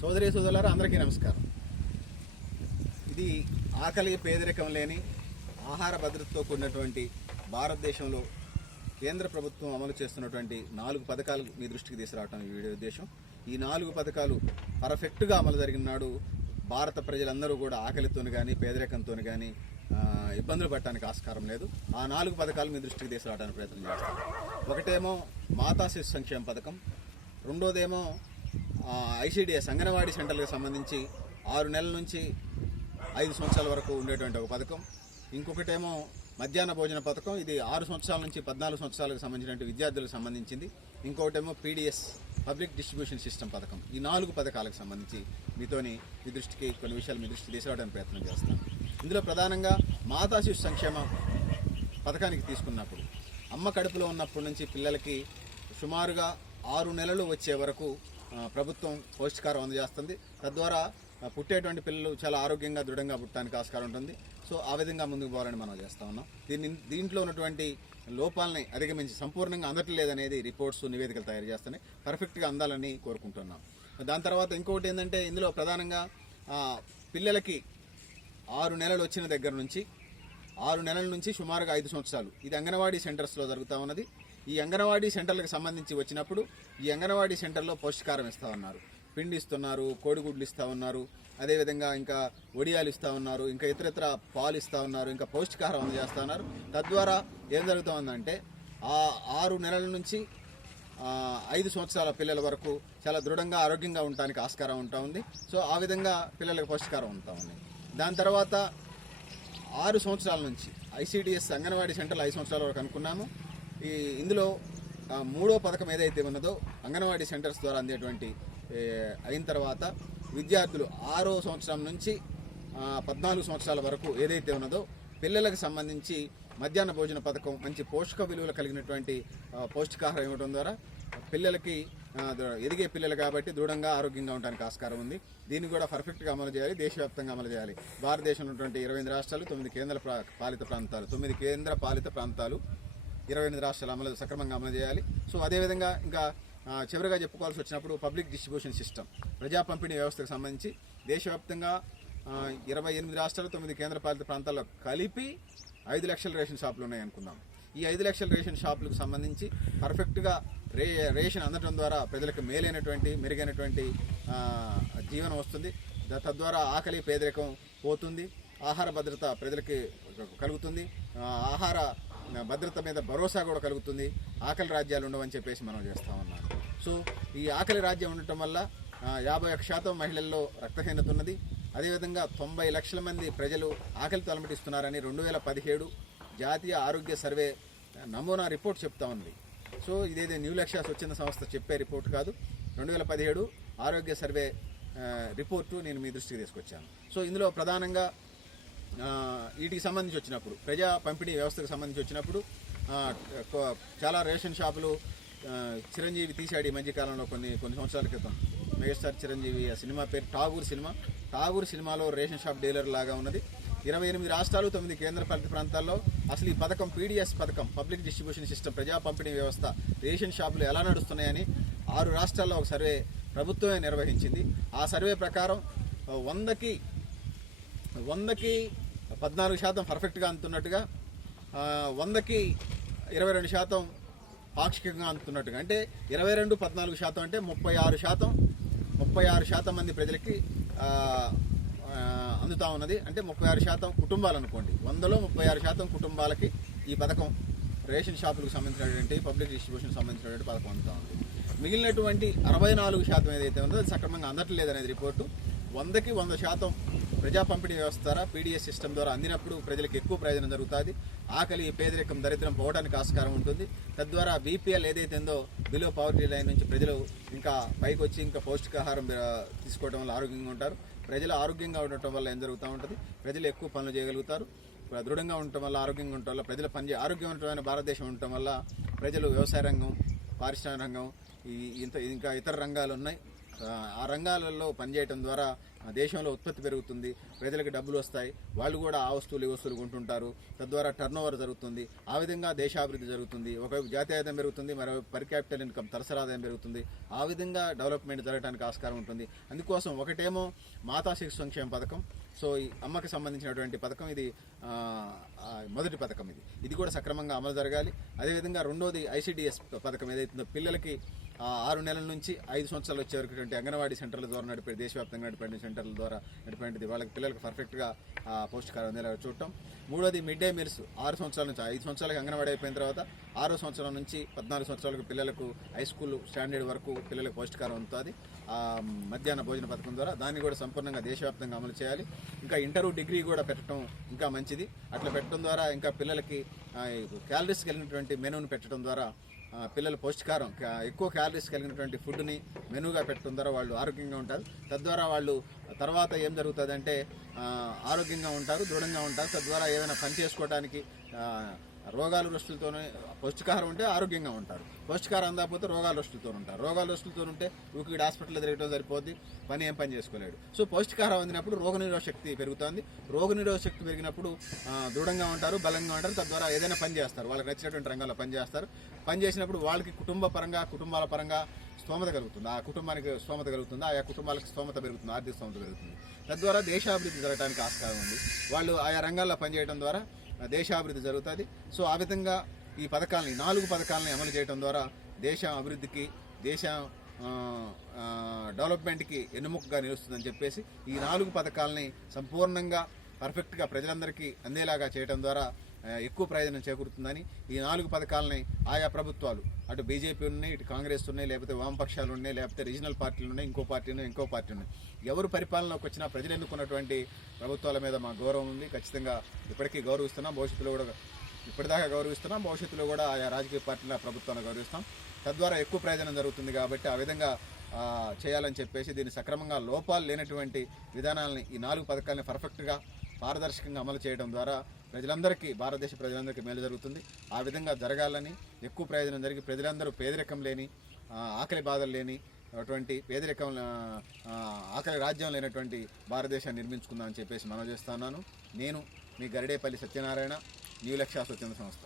సోదరులారా అందరికీ నమస్కారం. ఇది ఆకలి పేదరికం లేని ఆహార భద్రతతో కూడినటువంటి భారతదేశంలో కేంద్ర ప్రభుత్వం అమలు చేస్తున్నటువంటి 4 పథకాలు మీ దృష్టికి తీసుకురావటం ఈ వీడియో ఉద్దేశం. ఈ 4 పథకాలు పర్ఫెక్ట్గా అమలు జరిగిన నాడు భారత ప్రజలందరూ కూడా ఆకలితోని కానీ పేదరికంతో కానీ ఇబ్బందులు పడటానికి ఆస్కారం లేదు. ఆ 4 పథకాలు మీ దృష్టికి తీసుకురావడానికి ప్రయత్నం చేస్తాం. ఒకటేమో మాతా శిశు సంక్షేమ పథకం, రెండోదేమో ICDS అంగన్వాడీ సెంటర్లకు సంబంధించి 6 నెలల నుంచి 5 సంవత్సరాల వరకు ఉండేటువంటి ఒక పథకం. ఇంకొకటేమో మధ్యాహ్న భోజన పథకం, ఇది 6 సంవత్సరాల నుంచి 14 సంవత్సరాలకు సంబంధించిన విద్యార్థులకు సంబంధించింది. ఇంకొకటేమో PDS పబ్లిక్ డిస్ట్రిబ్యూషన్ సిస్టమ్ పథకం. ఈ 4 పథకాలకు సంబంధించి మీ దృష్టికి కొన్ని విషయాలు మీ దృష్టికి తీసుకురావడానికి ప్రయత్నం చేస్తాను. ఇందులో ప్రధానంగా మాతా శిశు సంక్షేమ పథకానికి తీసుకున్నప్పుడు అమ్మ కడుపులో ఉన్నప్పటి నుంచి పిల్లలకి సుమారుగా 6 నెలలు వచ్చే వరకు ప్రభుత్వం పౌష్టికారం అందజేస్తుంది. తద్వారా పుట్టేటువంటి పిల్లలు చాలా ఆరోగ్యంగా దృఢంగా పుట్టడానికి ఆస్కారం ఉంటుంది. సో ఆ విధంగా ముందుకు పోవాలని మనం చేస్తూ ఉన్నాం. దీంట్లో ఉన్నటువంటి లోపాలని అధిగమించి సంపూర్ణంగా అందట్లేదనేది రిపోర్ట్స్ నివేదికలు తయారు చేస్తున్నాయి. పర్ఫెక్ట్గా అందాలని కోరుకుంటున్నాం. దాని తర్వాత ఇంకొకటి ఏంటంటే ఇందులో ప్రధానంగా పిల్లలకి 6 నెలలు వచ్చిన దగ్గర నుంచి 6 నెలల నుంచి సుమారుగా 5 సంవత్సరాలు ఇది అంగన్వాడీ సెంటర్స్లో జరుగుతూ ఉన్నది. ఈ అంగన్వాడీ సెంటర్లకు సంబంధించి వచ్చినప్పుడు ఈ అంగన్వాడీ సెంటర్లో పౌష్టికారం ఇస్తూ ఉన్నారు, పిండి ఇస్తున్నారు, కోడిగుడ్లు ఇస్తూ ఉన్నారు, అదేవిధంగా ఇంకా ఒడియాలు ఇస్తూ ఉన్నారు, ఇంకా ఇతరత్ర పాలు ఇస్తూ ఉన్నారు, ఇంకా పౌష్టికారం అందజేస్తూ ఉన్నారు. తద్వారా ఏం జరుగుతుందంటే 6 నెలల నుంచి 5 సంవత్సరాల పిల్లల వరకు చాలా దృఢంగా ఆరోగ్యంగా ఉండటానికి ఆస్కారం ఉంటా ఉంది. సో ఆ విధంగా పిల్లలకు పౌష్టికారం ఉంటా ఉంది. దాని తర్వాత 6 సంవత్సరాల నుంచి ICDS అంగన్వాడీ సెంటర్లు 5 సంవత్సరాల వరకు అనుకున్నాము. ఇందులో 3వ పథకం ఏదైతే ఉన్నదో అంగన్వాడీ సెంటర్స్ ద్వారా అందేటువంటి అయిన తర్వాత విద్యార్థులు 6వ సంవత్సరం నుంచి 14 సంవత్సరాల వరకు ఏదైతే ఉన్నదో పిల్లలకు సంబంధించి మధ్యాహ్న భోజన పథకం మంచి పోషక విలువలు కలిగినటువంటి పౌష్టికాహారం ఇవ్వడం ద్వారా పిల్లలకి ఎదిగే పిల్లలు కాబట్టి దృఢంగా ఆరోగ్యంగా ఉండడానికి ఆస్కారం ఉంది. దీన్ని కూడా పర్ఫెక్ట్గా అమలు చేయాలి, దేశవ్యాప్తంగా అమలు చేయాలి. భారతదేశంలో ఉన్నటువంటి 28 రాష్ట్రాలు 9 కేంద్ర పాలిత ప్రాంతాలు 28 రాష్ట్రాలు సక్రమంగా అమలు చేయాలి. సో అదేవిధంగా ఇంకా చివరిగా చెప్పుకోవాల్సి వచ్చినప్పుడు పబ్లిక్ డిస్ట్రిబ్యూషన్ సిస్టమ్ ప్రజా పంపిణీ వ్యవస్థకు సంబంధించి దేశవ్యాప్తంగా 28 రాష్ట్రాలు 9 కేంద్ర పాలిత ప్రాంతాల్లో కలిపి 5 లక్షల రేషన్ షాపులు ఉన్నాయనుకుందాం. ఈ 5 లక్షల రేషన్ షాపులకు సంబంధించి పర్ఫెక్ట్గా రేషన్ అందడం ద్వారా ప్రజలకు మెరుగైనటువంటి జీవనం వస్తుంది. తద్వారా ఆకలి పేదరికం పోతుంది, ఆహార భద్రత ప్రజలకి కలుగుతుంది, ఆహార భద్రత మీద భరోసా కూడా కలుగుతుంది, ఆకలి రాజ్యాలు ఉండవని చెప్పేసి మనం చేస్తూ ఉన్నాం. సో ఈ ఆకలి రాజ్యం ఉండటం వల్ల 51% మహిళల్లో రక్తహీనత ఉన్నది. అదేవిధంగా 90 లక్షల మంది ప్రజలు ఆకలితో అలమటిస్తున్నారని 2017 జాతీయ ఆరోగ్య సర్వే నమూనా రిపోర్ట్ చెప్తా ఉంది. సో ఇదేదో న్యూ లక్ష్య స్వచ్ఛంద సంస్థ చెప్పే రిపోర్ట్ కాదు, 2017 ఆరోగ్య సర్వే రిపోర్టు నేను మీ దృష్టికి తీసుకొచ్చాను. సో ఇందులో ప్రధానంగా వీటికి సంబంధించి వచ్చినప్పుడు ప్రజా పంపిణీ వ్యవస్థకు సంబంధించి వచ్చినప్పుడు చాలా రేషన్ షాపులు చిరంజీవి తీశాడు ఈ మధ్యకాలంలో కొన్ని సంవత్సరాల క్రితం. మెగాస్టార్ చిరంజీవి ఆ సినిమా పేరు ఠాగూర్ సినిమాలో రేషన్ షాప్ డీలర్ లాగా ఉన్నది. 28 రాష్ట్రాలు 9 కేంద్ర పాలిత ప్రాంతాల్లో అసలు ఈ పథకం PDS పథకం పబ్లిక్ డిస్ట్రిబ్యూషన్ సిస్టమ్ ప్రజా పంపిణీ వ్యవస్థ రేషన్ షాపులు ఎలా నడుస్తున్నాయని 6 రాష్ట్రాల్లో ఒక సర్వే ప్రభుత్వమే నిర్వహించింది. ఆ సర్వే ప్రకారం 100కి 14% పర్ఫెక్ట్గా అందుతున్నట్టుగా, 100కి 22% పాక్షికంగా అందుతున్నట్టుగా, అంటే 22-14% అంటే 36% మంది ప్రజలకి అందుతా ఉన్నది. అంటే 36% కుటుంబాలు అనుకోండి, 100లో 36% కుటుంబాలకి ఈ పథకం రేషన్ షాపులకు సంబంధించినటువంటి పబ్లిక్ డిస్ట్రిబ్యూషన్ సంబంధించినటువంటి పథకం అందుతా ఉంది. మిగిలినటువంటి 64% ఏదైతే ఉందో అది సక్రమంగా అందట్లేదు అనేది రిపోర్టు. 100కి 100% ప్రజా పంపిణీ వ్యవస్థ ద్వారా PDS సిస్టమ్ ద్వారా అందినప్పుడు ప్రజలకు ఎక్కువ ప్రయోజనం జరుగుతుంది. ఆకలి పేదరికం దరిద్రం పోవడానికి ఆస్కారం ఉంటుంది. తద్వారా BPL ఏదైతే ఉందో బిలో పవర్టీ లైన్ నుంచి ప్రజలు ఇంకా పైకి వచ్చి ఇంకా పౌష్టికాహారం తీసుకోవడం వల్ల ఆరోగ్యంగా ఉంటారు. ప్రజలు ఆరోగ్యంగా ఉండటం వల్ల ఏం జరుగుతూ ఉంటుంది, ప్రజలు ఎక్కువ పనులు చేయగలుగుతారు. దృఢంగా ఉండటం వల్ల ఆరోగ్యంగా ఉండటం వల్ల ప్రజల ఆరోగ్యవంతమైన భారతదేశం ఉండటం వల్ల ప్రజలు వ్యవసాయ రంగం, పారిశ్రామిక రంగం, ఇంకా ఇతర రంగాలు ఉన్నాయి, ఆ రంగాలలో పనిచేయడం ద్వారా దేశంలో ఉత్పత్తి పెరుగుతుంది, ప్రజలకు డబ్బులు వస్తాయి, వాళ్ళు కూడా ఆ వస్తువులు ఈ వస్తువులు కొంటుంటారు, తద్వారా టర్న్ ఓవర్ జరుగుతుంది. ఆ విధంగా దేశాభివృద్ధి జరుగుతుంది. ఒకవైపు జాతీయ ఆదాయం పెరుగుతుంది, మరోవైపు పర్ క్యాపిటల్ ఇన్కమ్ తలసరి ఆదాయం పెరుగుతుంది. ఆ విధంగా డెవలప్మెంట్ జరగడానికి ఆస్కారం ఉంటుంది. అందుకోసం ఒకటేమో మాతా శిశు సంక్షేమ పథకం, సో ఈ అమ్మకి సంబంధించినటువంటి పథకం, ఇది మొదటి పథకం. ఇది కూడా సక్రమంగా అమలు జరగాలి. అదేవిధంగా రెండోది ఐసిడిఎస్ పథకం ఏదైతుందో పిల్లలకి 6 నెలల నుంచి 5 సంవత్సరాలు వచ్చే వరకు అంగన్వాడీ సెంటర్ల ద్వారా నడిపే, దేశవ్యాప్తంగా నడిపే సెంటర్ల ద్వారా నడిపేది వాళ్ళకి పిల్లలకు పర్ఫెక్ట్గా పౌష్టికారం అందేలాగా చూడటం. మూడోది మిడ్ డే మీల్స్ 6 సంవత్సరాల నుంచి 5 సంవత్సరాలకు అంగన్వాడీ అయిపోయిన తర్వాత 6వ సంవత్సరం నుంచి 14 సంవత్సరాలకు పిల్లలకు హై స్కూల్ స్టాండర్డ్ వరకు పిల్లలకు పౌష్టికారం అందుతుంది మధ్యాహ్న భోజన పథకం ద్వారా. దాన్ని కూడా సంపూర్ణంగా దేశవ్యాప్తంగా అమలు చేయాలి. ఇంకా ఇంటర్ డిగ్రీ కూడా పెట్టడం ఇంకా మంచిది. అట్లా పెట్టడం ద్వారా ఇంకా పిల్లలకి క్యాలరీస్ కలిగినటువంటి మెనూని పెట్టడం ద్వారా పిల్లలు పౌష్టికారం ఎక్కువ క్యాలరీస్ కలిగినటువంటి ఫుడ్ని మెనూగా పెట్టడం ద్వారా వాళ్ళు ఆరోగ్యంగా ఉంటారు. తద్వారా వాళ్ళు తర్వాత ఏం జరుగుతుందంటే ఆరోగ్యంగా ఉంటారు, దృఢంగా ఉంటారు. తద్వారా ఏదైనా పని చేసుకోవడానికి రోగాలు రుష్టులతోనే, పౌష్టికాహారం ఉంటే ఆరోగ్యంగా ఉంటారు, పౌష్టికారం అందకపోతే రోగాలు రుష్టులతో ఉంటారు. రోగాలు రుష్టులతో ఉంటే ఊరికి హాస్పిటల్లో తిరగడం సరిపోద్ది, ఏం పని చేసుకోలేడు. సో పౌష్టికాహారం అందినప్పుడు రోగనిరోధక శక్తి పెరుగుతుంది. రోగనిరోధక శక్తి పెరిగినప్పుడు దృఢంగా ఉంటారు, బలంగా ఉంటారు. తద్వారా ఏదైనా పని చేస్తారు, వాళ్ళకి నచ్చినటువంటి రంగాల్లో పని చేస్తారు. పని చేసినప్పుడు వాళ్ళకి కుటుంబాల పరంగా స్తోమత కలుగుతుంది, ఆ కుటుంబానికి స్తోమత కలుగుతుంది, ఆయా కుటుంబాలకు స్తోమత పెరుగుతుంది, ఆర్థిక స్తోమత పెరుగుతుంది. తద్వారా దేశాభివృద్ధి జరగడానికి ఆస్కారం ఉంది. వాళ్ళు ఆయా రంగాల్లో పనిచేయడం ద్వారా దేశాభివృద్ధి జరుగుతుంది. సో ఆ విధంగా ఈ పథకాలని 4 పథకాలని అమలు చేయడం ద్వారా దేశ అభివృద్ధికి, దేశ డెవలప్మెంట్కి ఎన్నుముకగా నిలుస్తుందని చెప్పేసి ఈ 4 పథకాలని సంపూర్ణంగా పర్ఫెక్ట్గా ప్రజలందరికీ అందేలాగా చేయడం ద్వారా ఎక్కువ ప్రయోజనం చేకూరుతుందని ఈ 4 పథకాలని ఆయా ప్రభుత్వాలు, అటు బీజేపీ ఉన్నాయి, ఇటు కాంగ్రెస్ ఉన్నాయి, లేకపోతే వామపక్షాలు ఉన్నాయి, లేకపోతే రీజనల్ పార్టీలు ఉన్నాయి, ఇంకో పార్టీ ఉన్నాయి, ఎవరు పరిపాలనలోకి వచ్చినా ప్రజలు ఎన్నుకున్నటువంటి ప్రభుత్వాల మీద మా గౌరవం ఉంది. ఖచ్చితంగా ఇప్పటికీ గౌరవిస్తున్నాం, భవిష్యత్తులో కూడా ఇప్పటిదాకా గౌరవిస్తున్నాం, భవిష్యత్తులో కూడా ఆయా రాజకీయ పార్టీల ప్రభుత్వాన్ని గౌరవిస్తాం. తద్వారా ఎక్కువ ప్రయోజనం జరుగుతుంది కాబట్టి ఆ విధంగా చేయాలని చెప్పేసి దీన్ని సక్రమంగా లోపాలు లేనటువంటి విధానాలని ఈ 4 పథకాలని పర్ఫెక్ట్గా పారదర్శకంగా అమలు చేయడం ద్వారా ప్రజలందరికీ, భారతదేశ ప్రజలందరికీ మేలు జరుగుతుంది. ఆ విధంగా జరగాలని, ఎక్కువ ప్రయోజనం జరిగి ప్రజలందరూ పేదరికం లేని, ఆకలి బాధలు లేని అటువంటి పేదరికం, ఆకలి రాజ్యం లేనటువంటి భారతదేశాన్ని నిర్మించుకుందామని చెప్పేసి మనం చేస్తున్నాను. నేను మీ గరిడేపల్లి సత్యనారాయణ, న్యూ లక్ష్య స్వచ్ఛంద సంస్థ.